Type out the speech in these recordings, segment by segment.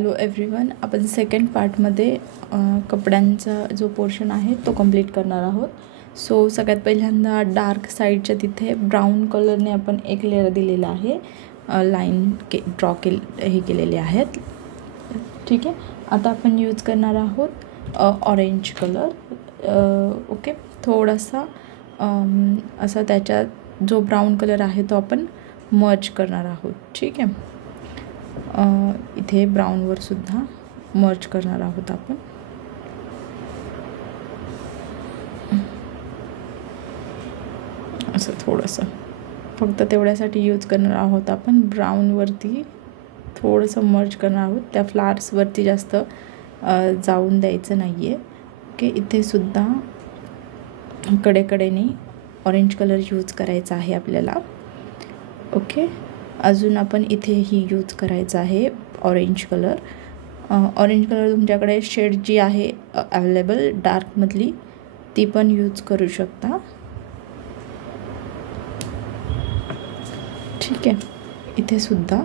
Hello everyone, आपण second पार्टमध्ये कपड्यांचा जो पोर्शन आहे तो कंप्लीट करणार आहोत. सो सगळ्यात पहिल्यांदा डार्क साईडच्या तिथे ब्राऊन कलरने आपण एक लेयर दिलेला आहे, लाईन ड्रॉ केलेले आहेत. ठीक आहे. आता आपण यूज करणार आहोत ऑरेंज कलर. ओके, थोडासा असा त्याच्यात जो ब्राऊन कलर आहे तो आपण मर्ज करणार आहोत. ठीक आहे. इथे ब्राऊनवर सुद्धा मर्ज करणार आहोत आपण. असं थोडंसं फक्त तेवढ्यासाठी यूज करणार आहोत आपण. ब्राऊनवरती थोडंसं मर्ज करणार आहोत, त्या फ्लावर्सवरती जास्त जाऊन द्यायचं नाही आहे. ओके, इथे सुद्धा कडेकडेने ऑरेंज कलर यूज करायचा आहे आपल्याला. ओके, अजून आपण इथेही यूज करायचं आहे ऑरेंज कलर. ऑरेंज कलर तुमच्याकडे शेड जी आहे अवेलेबल डार्कमधली ती पण यूज करू शकता. ठीक आहे. इथे सुद्धा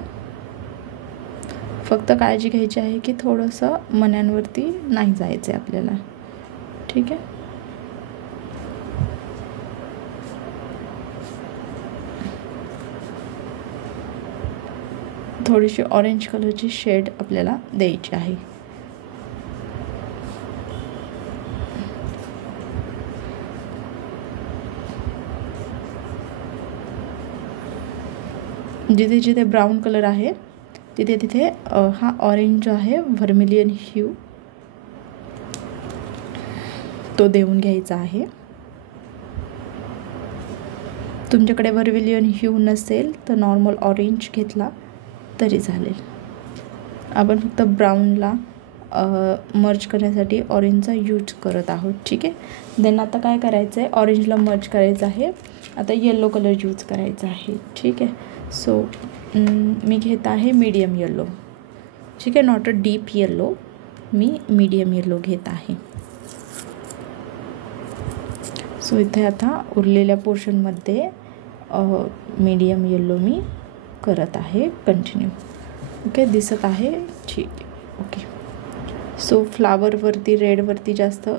फक्त काळजी घ्यायची आहे की थोडंसं मण्यांवरती नाही जायचं आहे आपल्याला. ठीक आहे. थोडीशी ऑरेंज कलरची शेड आपल्याला द्यायची आहे. जिथे जिथे ब्राऊन कलर आहे तिथे तिथे हा ऑरेंज जो आहे व्हर्मिलियन ह्यू तो देऊन घ्यायचा आहे. तुमच्याकडे व्हर्मिलियन ह्यू नसेल तर नॉर्मल ऑरेंज घेतला तरी चालेल. आपण फक्त ब्राऊनला मर्ज करण्यासाठी ऑरेंजचा यूज करत आहोत. ठीक आहे. देन आता काय करायचं आहे, ऑरेंजला मर्ज करायचं आहे. आता येलो कलर यूज करायचा आहे. ठीक आहे. सो मी घेत आहे मीडियम येलो. ठीक आहे, not a deep yellow, me medium yellow घेत आहे. सो इथे आता उरलेल्या पोर्शनमध्ये मीडियम येलो मी करत आहे कंटिन्यू. ओके, दिसत आहे. ठीक आहे. ओके, सो फ्लावरवरती रेडवरती जास्त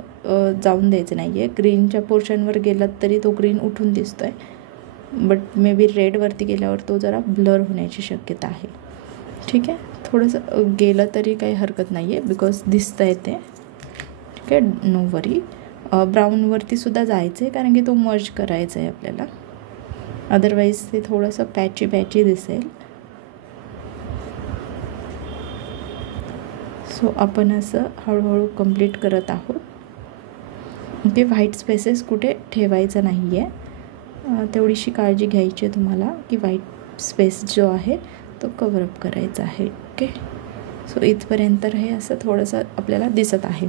जाऊन द्यायचं नाही आहे. ग्रीनच्या पोर्शनवर गेलात तरी तो ग्रीन उठून दिसतो आहे, बट मे बी रेडवरती गेल्यावर तो जरा ब्लर होण्याची शक्यता आहे. ठीक आहे. थोडंसं गेलं तरी काही हरकत नाही आहे बिकॉज दिसतं आहे ते. ठीक आहे, नो वरी. ब्राऊनवरती सुद्धा जायचं आहे कारण की तो मर्ज करायचा आहे आपल्याला, अदरवाईज ते थोडंसं पॅची दिसेल. सो आपण असं हळूहळू कंप्लीट करत आहोत. ओके, व्हाईट स्पेसेस कुठे ठेवायचं नाही आहे, तेवढीशी काळजी घ्यायची आहे तुम्हाला की व्हाईट स्पेस जो आहे तो कव्हरअप करायचा आहे. ओके, सो इथपर्यंत हे असं थोडंसं आपल्याला दिसत आहे.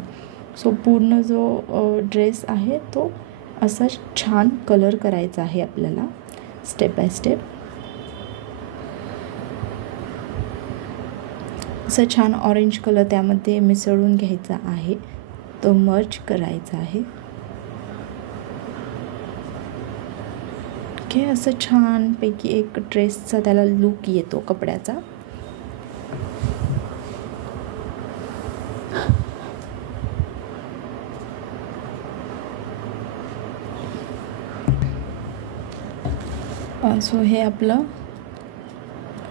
सो पूर्ण जो ड्रेस आहे तो असा छान कलर करायचा आहे आपल्याला स्टेप बाय स्टेप. असं छान ऑरेंज कलर त्यामध्ये मिसळून घ्यायचा आहे, तो मर्ज करायचा आहे. ओके, असं छानपैकी एक ड्रेसचा त्याला लुक येतो कपड्याचा. सो हे आपलं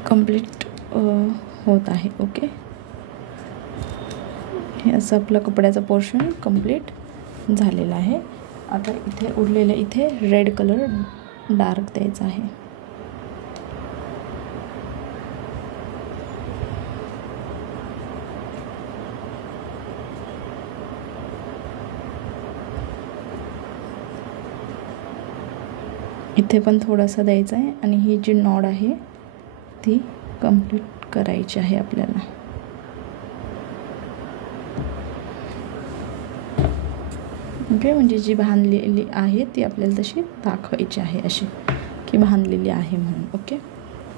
कंप्लीट होत आहे. ओके, हे असं आपलं कपड्याचं पोर्शन कंप्लीट झालेलं आहे. आता इथे उरलेलं इथे रेड कलर डार्क द्यायचा आहे. इथे पण थोडासा द्यायचा आहे आणि ही जी नॉड आहे ती कंप्लीट करायची आहे आपल्याला. ओके, म्हणजे जी बांधलेली आहे ती आपल्याला तशी दाखवायची आहे, अशी की बांधलेली आहे म्हणून. ओके,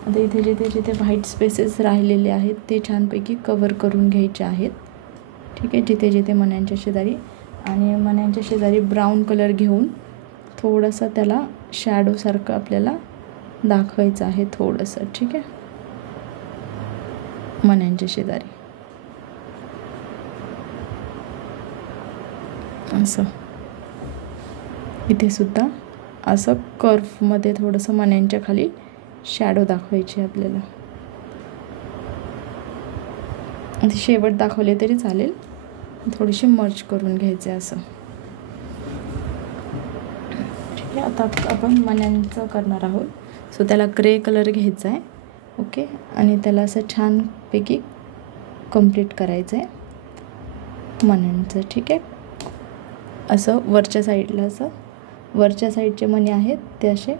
आता इथे जिथे जिथे व्हाईट स्पेसेस राहिलेले आहेत ते छानपैकी कवर करून घ्यायचे आहेत. ठीक आहे, जिथे जिथे मण्यांच्या शेजारी आणि मण्यांच्या शेजारी ब्राऊन कलर घेऊन थोडंसं त्याला शॅडोसारखं आपल्याला दाखवायचं आहे थोडंसं. ठीक आहे, मण्यांच्या शेजारी. असं इथे सुद्धा असं कर्वमध्ये थोडंसं मण्यांच्या खाली शॅडो दाखवायचे आपल्याला. शेवट दाखवले तरी चालेल, थोडीशी मर्ज करून घ्यायचे असं. ठीक आहे, आता आपण मण्यांचं करणार आहोत. सो त्याला ग्रे कलर घ्यायचा आहे. ओके, आणि त्याला असं छानपैकी कंप्लीट करायचं आहे मण्यांचं. ठीक आहे, असं वरच्या साईडला असं वरच्या साईडचे मणी आहेत ते असे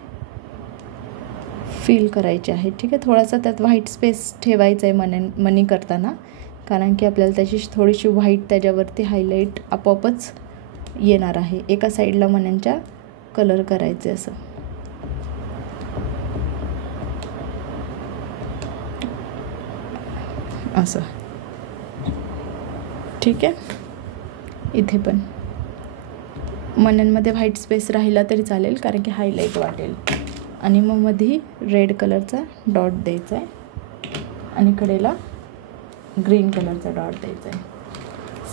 फिल करायचे आहेत. ठीक आहे, थोडासा त्यात व्हाईट स्पेस ठेवायचा आहे मणी करताना, कारण की आपल्याला त्याची थोडीशी व्हाईट त्याच्यावरती हायलाईट आपोआपच येणार आहे. एका साईडला मण्यांच्या कलर करायचे असं. असं ठीक आहे, इथे पण मण्यांमध्ये व्हाईट स्पेस राहिला तरी चालेल, कारण की हायलाईट वाटेल. आणि मग मध्ये रेड कलरचा डॉट द्यायचा आहे आणि कडेला ग्रीन कलरचा डॉट द्यायचा आहे.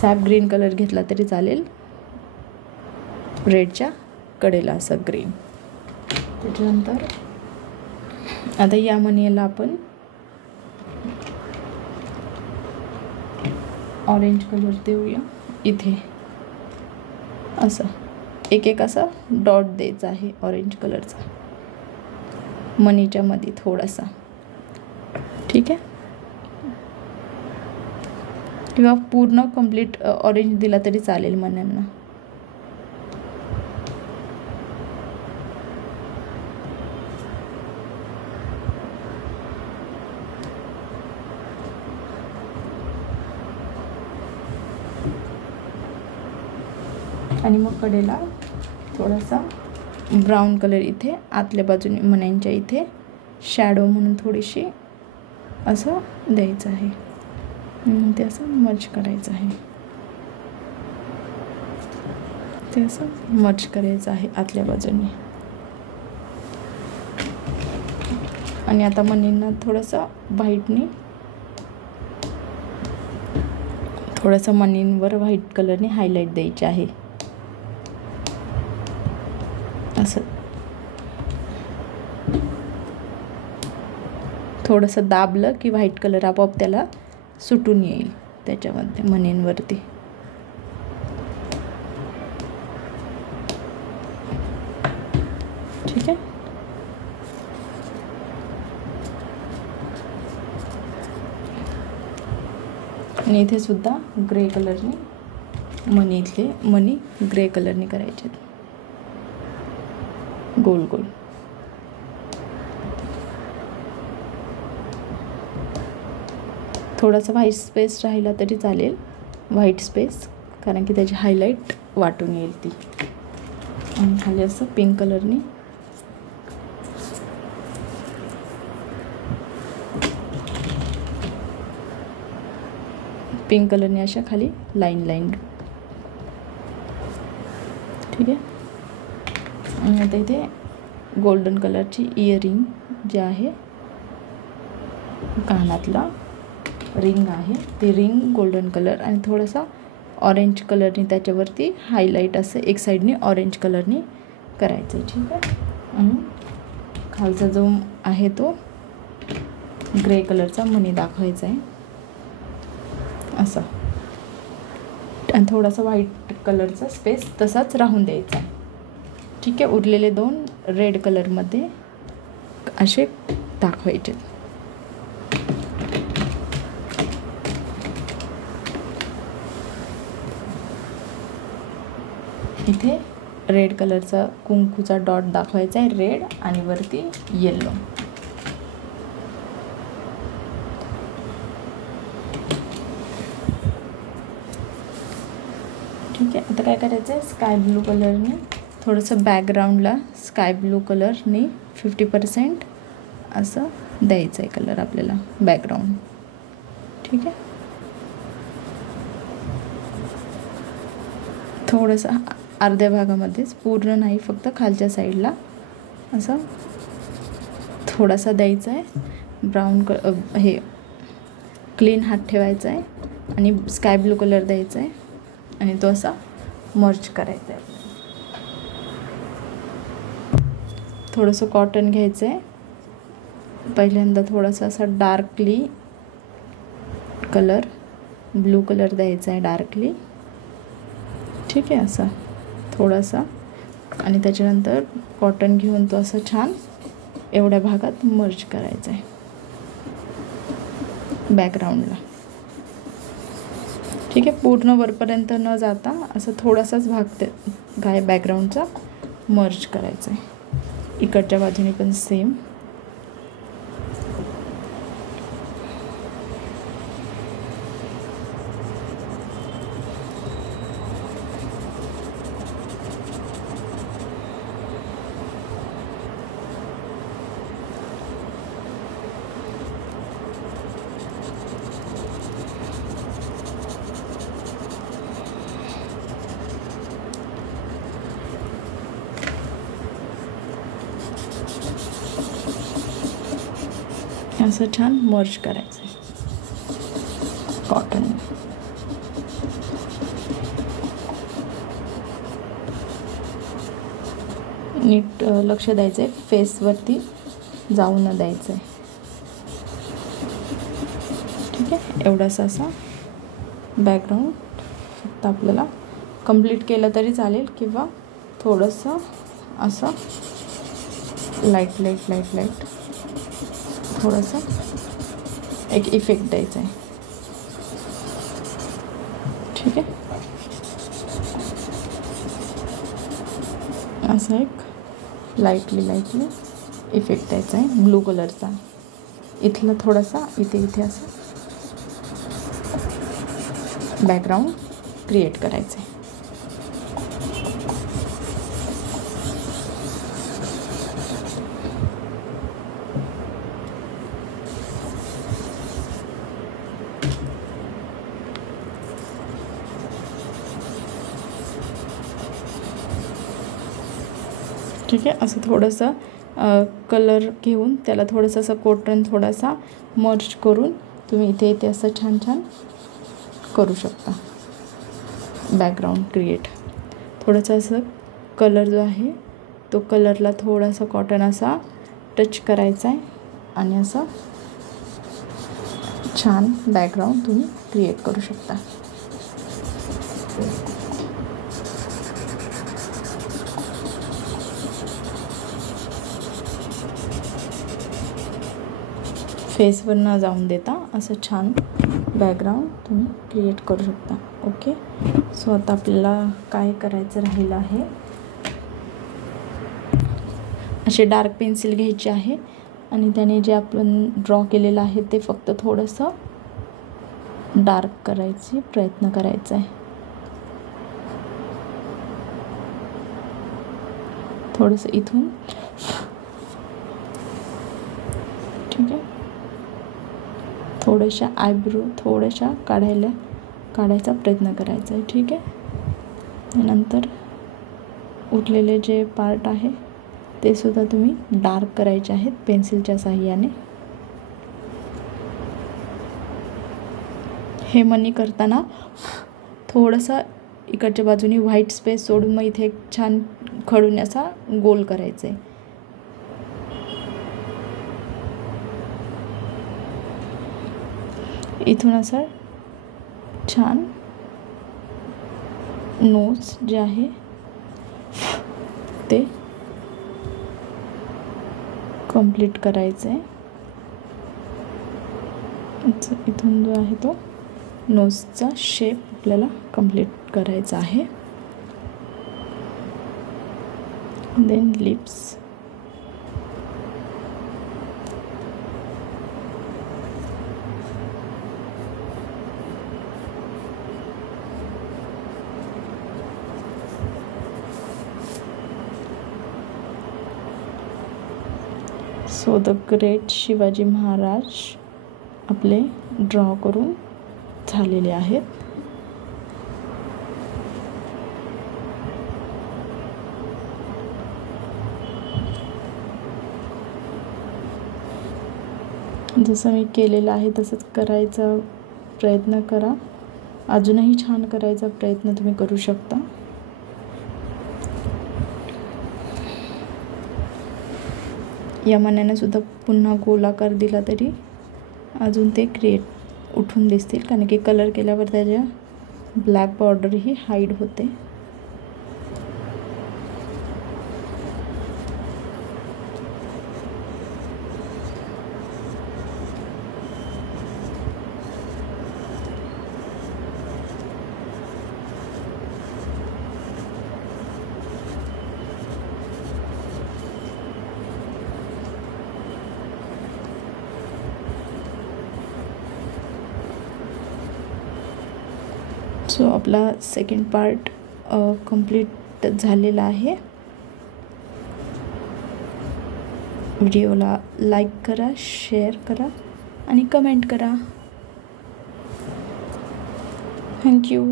सॅप ग्रीन कलर घेतला तरी चालेल, रेडच्या कडेला असं ग्रीन. त्याच्यानंतर आता या मणीला आपण ऑरेंज कलर देऊया. इथे असं एक असा डॉट द्यायचा आहे ऑरेंज कलरचा मनीच्या मध्ये थोडासा. ठीक आहे, किंवा पूर्ण कंप्लीट ऑरेंज दिला तरी चालेल मण्यांना. आणि मग कडेला थोडासा ब्राऊन कलर इथे आतल्या बाजूने मण्यांच्या इथे शॅडो म्हणून थोडीशी असं द्यायचं आहे. ते असं मर्ज करायचं आहे. ते असं मर्ज करायचं आहे आतल्या बाजूने. आणि आता मणींना थोडंसं व्हाईटने थोडंसं मणींवर व्हाईट कलरने हायलाईट द्यायचे आहे असं. थोडंसं दाबलं की व्हाईट कलर आपोआप त्याला सुटून येईल त्याच्यामध्ये मणींवरती. ठीक आहे, आणि इथे सुद्धा ग्रे कलरने मणी ग्रे कलरने करायचे गोल गोल. थोडासा व्हाईट स्पेस राहिला तरी चालेल, व्हाईट स्पेस, कारण की त्याची हायलाईट वाटून येईल ती. आणि खाली असं पिंक कलरने अशा खाली लाईन. ठीक आहे, आणि आता इथे गोल्डन कलरची इयरिंग जे आहे, कानातला रिंग आहे, ते रिंग गोल्डन कलर आणि थोडासा ऑरेंज कलरने त्याच्यावरती हायलाईट असं एक साईडने ऑरेंज कलरने करायचं. ठीक आहे, आणि खालचा जो आहे तो ग्रे कलरचा मणी दाखवायचा आहे असा. आणि थोडासा व्हाईट कलरचा स्पेस तसाच राहून द्यायचा. ठीक आहे, उरलेले दोन रेड कलरमध्ये असे दाखवायचे. इथे रेड कलरचा कुंकूचा डॉट दाखवायचा आहे, रेड, आणि वरती येल्लो. ठीक आहे, आता काय करायचं आहे, स्काय ब्लू कलरने थोडंसं बॅकग्राऊंडला स्काय ब्लू कलरने 50% असं द्यायचं आहे कलर आपल्याला बॅकग्राऊंड. ठीक आहे, थोडंसं अर्ध्या भागामध्येच, पूर्ण नाही, फक्त खालच्या साईडला असं थोडासा द्यायचा आहे. ब्राऊन हे क्लीन हात ठेवायचा आहे आणि स्काय ब्लू कलर द्यायचा आहे आणि तो असा मर्ज करायचं आहे. थोडंसं कॉटन घ्यायचं आहे. पहिल्यांदा थोडासा असा डार्कली कलर, ब्लू कलर द्यायचा आहे डार्कली, ठीक आहे, असा थोडासा. आणि त्याच्यानंतर कॉटन घेऊन तो असं छान एवढ्या भागात मर्ज करायचा आहे बॅकग्राऊंडला, ठीक आहे. पूर्ण वरपर्यंत न जाता असं थोडासाच भाग काय बॅकग्राऊंडचा मर्ज करायचा आहे. इकडच्या बाजूने पण सेम. असं छान मर्ज करायचं आहे कॉटन. नीट लक्ष द्यायचं आहे, फेसवरती जाऊ न द्यायचं आहे, ठीक आहे. एवढासा असा बॅकग्राऊंड फक्त आपल्याला कंप्लीट केलं तरी चालेल, किंवा थोडंसं असं लाईट लाईट लाईट लाईट थोडंसं एक इफेक्ट द्यायचा आहे, ठीक आहे. असा एक लाईटली इफेक्ट द्यायचा आहे ब्लू कलरचा. इथलं थोडासा इथे असं बॅकग्राऊंड क्रिएट करायचं आहे. ठीक आहे. असं थोडंसं कलर घेऊन त्याला थोडंसं असं कॉटन थोडासा मर्ज करून तुम्ही इथे असं छान छान करू शकता बॅकग्राऊंड क्रिएट. थोडंसं असं कलर जो आहे तो कलरला थोडासा कॉटन असा टच करायचा आहे आणि असं छान बॅकग्राऊंड तुम्ही क्रिएट करू शकता. फेसवर न जाऊन देता असं छान बॅकग्राऊंड तुम्ही क्रिएट करू शकता. ओके. सो आता आपल्याला काय करायचं राहिलं आहे, असे डार्क पेन्सिल घ्यायचे आहे आणि त्याने जे आपण ड्रॉ केलेलं आहे ते फक्त थोडंसं डार्क करायचे प्रयत्न करायचा आहे. थोडंसं इथून, ठीक आहे. थोड्याशा आयब्रो थोड्याशा काढायचा प्रयत्न करायचा आहे, ठीक आहे. नंतर उरलेले जे पार्ट आहे ते सुद्धा तुम्ही डार्क करायचे आहेत पेन्सिलच्या साहाय्याने. हे मनी करताना थोडंसं इकडच्या बाजूने व्हाईट स्पेस सोडून मग इथे एक छान खडून असा गोल करायचा आहे. इथून असं छान नोज जे आहे ते कंप्लीट करायचं आहे. इथून जो आहे तो नोजचा शेप आपल्याला कंप्लीट करायचा आहे. Then lips, so the great Shivaji Maharaj आपले ड्रॉ करून झालेले आहेत. जसं मी केलेलं आहे तसंच करायचा प्रयत्न करा. अजूनही छान करायचा प्रयत्न तुम्ही करू शकता. या मण्याने सुद्धा पुन्हा गोलाकार दिला तरी अजून ते क्रिएट उठून दिसतील, कारण की कलर केल्यावर त्याच्या ब्लॅक बॉर्डर ही हाईड होते. सो आपला सेकंड पार्ट कंप्लीट झालेला आहे. व्हिडिओला लाईक करा, शेअर करा आणि कमेंट करा. थँक्यू.